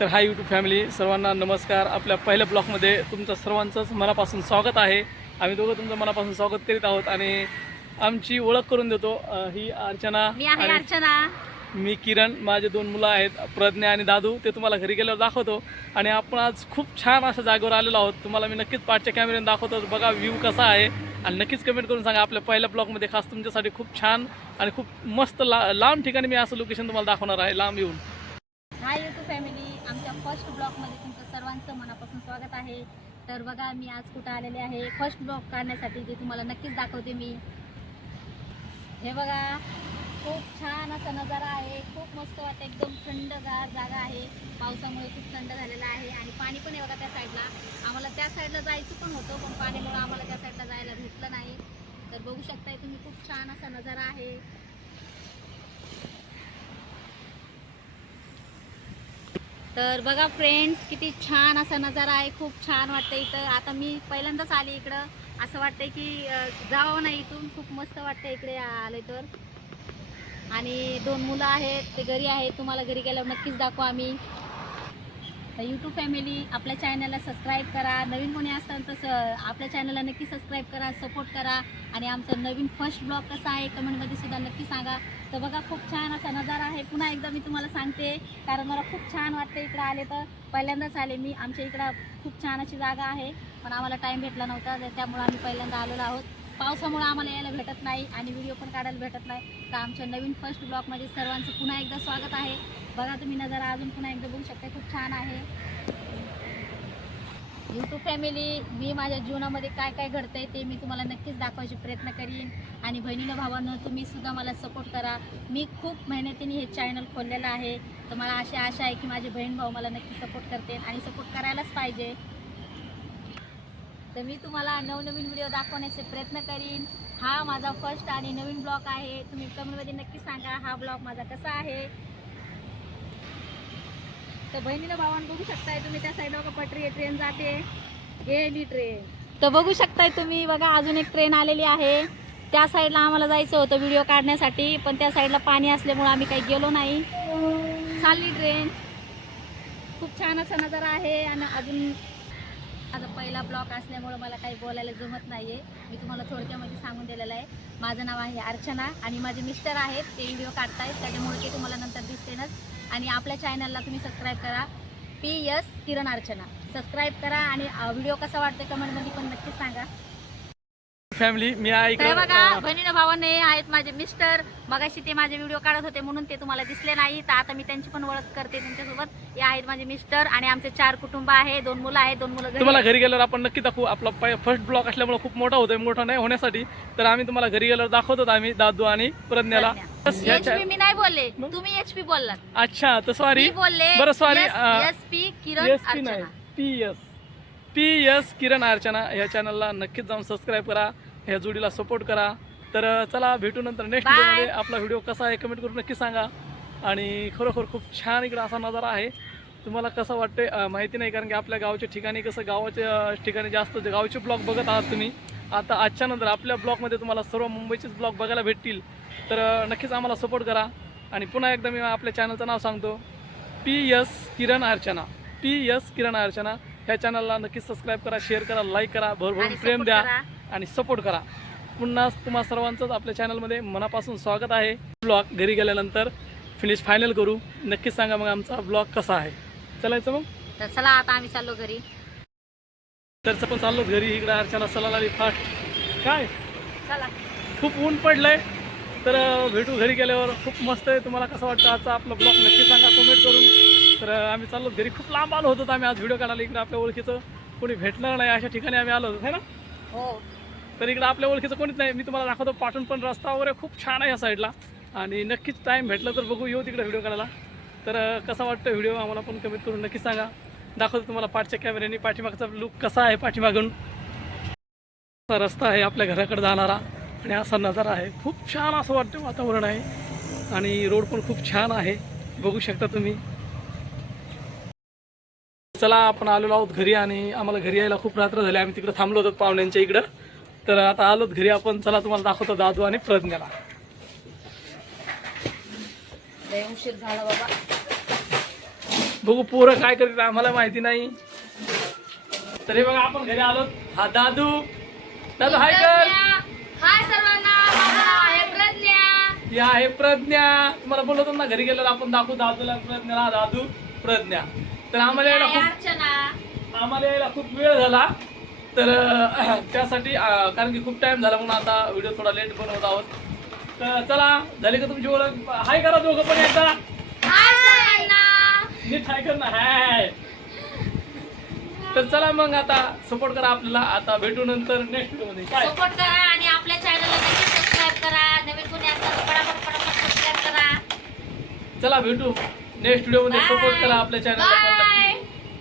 तर hi YouTube family सर्वांना नमस्कार. आपल्या पहिल्या ब्लॉकमध्ये तुमचं सर्वांचंच मनापासून स्वागत आहे. आम्ही दोघं तुमचं मनापासून स्वागत करीत आहोत आणि आमची ओळख करून देतो अं, ही अर्चना मी आहे आणि अर्चना. मी किरण. माझे दोन मुलं आहेत प्रज्ञा आणि दादू. ते तुम्हाला घरी गेल्यावर दाखवतो. आणि आपण आज खूप छान अशा जागेवर आलेलो आहोत. तुम्हाला मी नक्कीच पाठच्या कॅमेऱ्याने दाखवतो. बघा व्ह्यू कसा आहे. आणि नक्कीच कमेंट करून सांगा आपल्या पहिल्या ब्लॉगमध्ये खास तुमच्यासाठी खूप छान आणि खूप मस्त ला लांब ठिकाणी मी असं लोकेशन तुम्हाला दाखवणार आहे. लांब येऊन. हाय यूट्यूब फॅमिली फर्स्ट ब्लॉगमध्ये तुमचं सर्वांचं मनापासून स्वागत आहे. तर बघा मी आज कुठं आलेले आहे. फर्स्ट ब्लॉग काढण्यासाठी ते तुम्हाला नक्कीच दाखवते मी. हे बघा खूप छान असा नजारा आहे. खूप मस्त वाटतं. एकदम थंडगार जागा आहे. पावसामुळे खूप थंड झालेला आहे. आणि पाणी पण आहे बघा त्या साईडला आम्हाला त्या साईडला जायचं पण होतं पण पाण्यामुळे आम्हाला त्या साईडला जायला भेटलं नाही. तर बघू शकताय तुम्ही खूप छान असा नजारा आहे. तर बघा फ्रेंड्स किती छान असा नजारा आहे. खूप छान वाटतं इथं. आता मी पहिल्यांदाच आले इकडं. असं वाटतंय की जावं नाही इथून. खूप मस्त वाटतं इकडे आले तर. आणि दोन मुलं आहेत. ते घरी आहेत. तुम्हाला घरी गेल्यावर नक्कीच दाखवू आम्ही. तर यूट्यूब फॅमिली आपल्या चॅनलला सबस्क्राईब करा. नवीन कोणी असतं तर स- आपल्या चॅनलला नक्की सबस्क्राईब करा. सपोर्ट करा. आणि आमचा नवीन फर्स्ट ब्लॉग कसा आहे कमेंटमध्ये सुद्धा नक्की सांगा. तर बघा खूप छान असा नजारा आहे. पुन्हा एकदा मी तुम्हाला सांगते कारण मला खूप छान वाटतं इकडं आले तर. पहिल्यांदाच आले मी. आमच्या इकडं खूप छान अशी जागा आहे पण आम्हाला टाईम भेटला नव्हता तर आम्ही पहिल्यांदा आलेलो आहोत. पावसामुळे आम्हाला यायला भेटत नाही आणि व्हिडिओ पण काढायला भेटत नाही. तर आमच्या नवीन फर्स्ट ब्लॉगमध्ये सर्वांचं पुन्हा एकदा स्वागत आहे. बघा तुम्ही नजारा अजून पुन्हा एकदा बघू शकता खूप छान आहे. यूट्यूब फॅमिली मी माझ्या जीवनामध्ये काय काय घडतंय ते मी तुम्हाला नक्कीच दाखवायचे प्रयत्न करीन. आणि बहिणीनं भावांनो तुम्ही सुद्धा मला सपोर्ट करा. मी खूप मेहनतीने हे चॅनल खोललेलं आहे. तर मला अशी आशा आहे की माझे बहीण भाऊ मला नक्की सपोर्ट करते आणि सपोर्ट करायलाच पाहिजे. तर मी तुम्हाला नवनवीन व्हिडिओ दाखवण्याचे प्रयत्न करीन. हा माझा फर्स्ट आणि नवीन ब्लॉग आहे. तुम्ही कमेंटमध्ये नक्की सांगा हा ब्लॉग माझा कसा आहे. तर बहिणीला भावांना बघू शकताय तुम्ही त्या साईडला बघा पटरी आहे ट्रेन जाते. गेली ट्रेन तर बघू शकताय तुम्ही बघा अजून एक ट्रेन आलेली आहे. त्या साईडला आम्हाला जायचं होतं व्हिडिओ काढण्यासाठी पण त्या साईडला पाणी असल्यामुळे आम्ही काही गेलो नाही. चालली ट्रेन खूप छान असा नजारा आहे आणि अजून माझा पहिला ब्लॉक असल्यामुळं मला काही बोलायला जमत नाही आहे मी तुम्हाला थोडक्यामध्ये सांगून दिलेलं आहे. माझं नाव आहे अर्चना आणि माझे मिस्टर आहेत ते व्हिडिओ काढतायत. त्याच्यामुळे ते तुम्हाला नंतर दिसतेनच आणि आपल्या चॅनलला तुम्ही सबस्क्राईब करा. P S Kiran Archana. Subscribe करा आणि व्हिडिओ कसा वाटतो कमेंटमध्ये पण नक्कीच सांगा. फॅमिली मी आहे तर बघा इकडं बहिणीनं भावाने आहेत माझे मिस्टर मगाशी ते माझे व्हिडिओ काढत होते म्हणून ते तुम्हाला दिसले नाही. तर आता मी त्यांची पण ओळख करते त्यांच्यासोबत. हे आहेत माझे मिस्टर आणि आमचे चार कुटुंब आहे दोन मुलं आहेत दोन मुलं घरी तुम्हाला आहेत. घरी गेल्यावर आपण नक्की दाखवू. आपला फर्स्ट ब्लॉक असल्यामुळे खूप मोठा होतोय मोठा नाही होण्यासाठी. तर आम्ही तुम्हाला घरी गेल्यावर दाखवतो आम्ही दादू आणि प्रज्ञाला. बस मी नाही बोलले मग? तुम्ही एचपी बोललात. अच्छा तर सॉरी मी बोलले बरं, अं, S P Kiran S P नाही Archana. P S P S Kiran Archana. ह्या चॅनलला नक्कीच जाऊन सबस्क्राईब करा. ह्या जोडीला सपोर्ट करा. तर चला भेटू नंतर नेक्स्ट. व्हिडिओमध्ये आपला व्हिडिओ कसा आहे कमेंट करून नक्की सांगा. आणि खरोखर खूप छान इकडं असा नजारा आहे. तुम्हाला कसं वाटतंय अं, माहिती नाही कारण की आपल्या गावच्या ठिकाणी कसं गावाच्या ठिकाणी जास्त गावचे ब्लॉग बघत आहात तुम्ही आता आजच्या नंतर आपल्या ब्लॉगमध्ये तुम्हाला सर्व मुंबईचेच ब्लॉग बघायला भेटतील. तर नक्कीच आम्हाला सपोर्ट करा. आणि पुन्हा एकदा मी आपल्या चॅनलचं नाव सांगतो. P S Kiran Archana. P S Kiran Archana. ह्या चॅनलला नक्की सबस्क्राईब करा शेअर करा लाईक करा भरभरून प्रेम द्या. आणि सपोर्ट करा. पुन्हा तुम्हा सर्वांचंच आपल्या चॅनलमध्ये मनापासून स्वागत आहे. ब्लॉग घरी गेल्यानंतर फिनिश फायनल करू. नक्कीच सांगा मग आमचा ब्लॉग कसा आहे. चलायचं मग? तर चला आता आम्ही चाललो घरी. तर पण चाललो घरी. इकडे अर्चना सला आली फास्ट काय? चला. खूप ऊन पडलंय. तर भेटू घरी गेल्यावर खूप मस्त आहे. तुम्हाला कसं वाटतं आजचा आपला ब्लॉग? नक्की सांगा कमेंट करून. तर आम्ही चाललो घरी. खूप लांब आलो होतो आम्ही आज व्हिडिओ काढायला इकडे आपल्या ओळखीचं. कोणी भेटणार नाही अशा ठिकाणी आम्ही आलो होतो है ना? हो. तर इकडं आपल्या ओळखीचं कोणीच नाही. मी तुम्हाला दाखवतो पाठून पण रस्ता वगैरे खूप छान आहे या साईडला. आणि नक्कीच टाईम भेटला तर बघू येऊ तिकडे व्हिडिओ काढायला तर कसा वाटतं व्हिडिओ आम्हाला पण कमेंट करून नक्की सांगा. दाखवतो तुम्हाला पाठच्या कॅमेऱ्याने पाठीमागचा लुक कसा आहे पाठीमागून. असा रस्ता आहे आपल्या घराकडे जाणारा. आणि असा नजारा आहे. खूप छान असं वाटतं वातावरण आहे. आणि रोड पण खूप छान आहे. बघू शकता तुम्ही. चला आपण आलेलो आहोत घरी आणि आम्हाला घरी यायला खूप रात्र झाली. आम्ही तिकडं थांबलो होतो पाहुण्यांच्या इकडं. तर आता आलोत घरी आपण चला तुम्हाला दाखवतो दादू आणि प्रज्ञाला. लय उशीर झाला बाबा. बघू पोरं काय करतात आम्हाला माहिती नाही. तरी बघा आपण घरी आलो हा दादू. दादू हाय कर हाय सर्वांना माझं नाव आहे प्रज्ञा ही आहे प्रज्ञा. तुम्हाला बोलवतो ना घरी गेल्यावर आपण दाखवू दादूला प्रज्ञाला. दादू प्रज्ञा. तर आम्हाला यायला खूप अर्चना. आम्हाला यायला खूप वेळ झाला. तर त्यासाठी कारण की खूप टाइम झाला म्हणून आता व्हिडिओ थोडा लेट बनवत आहोत. तर चला झाली का तुमची ओळख? हाय करा दोघं पण एकदा. हाय सर्वांना नीट हाय कर ना हाय. तर चला मग आता सपोर्ट करा आपल्याला. आता भेटू नंतर नेक्स्ट व्हिडिओमध्ये. काय सपोर्ट करा आणि आपल्या चॅनलला नक्की करा. नवीन कोणी पटापट पटापट करा. चला भेटू. नेक्स्ट व्हिडिओमध्ये. सपोर्ट करा आपल्या चॅनलला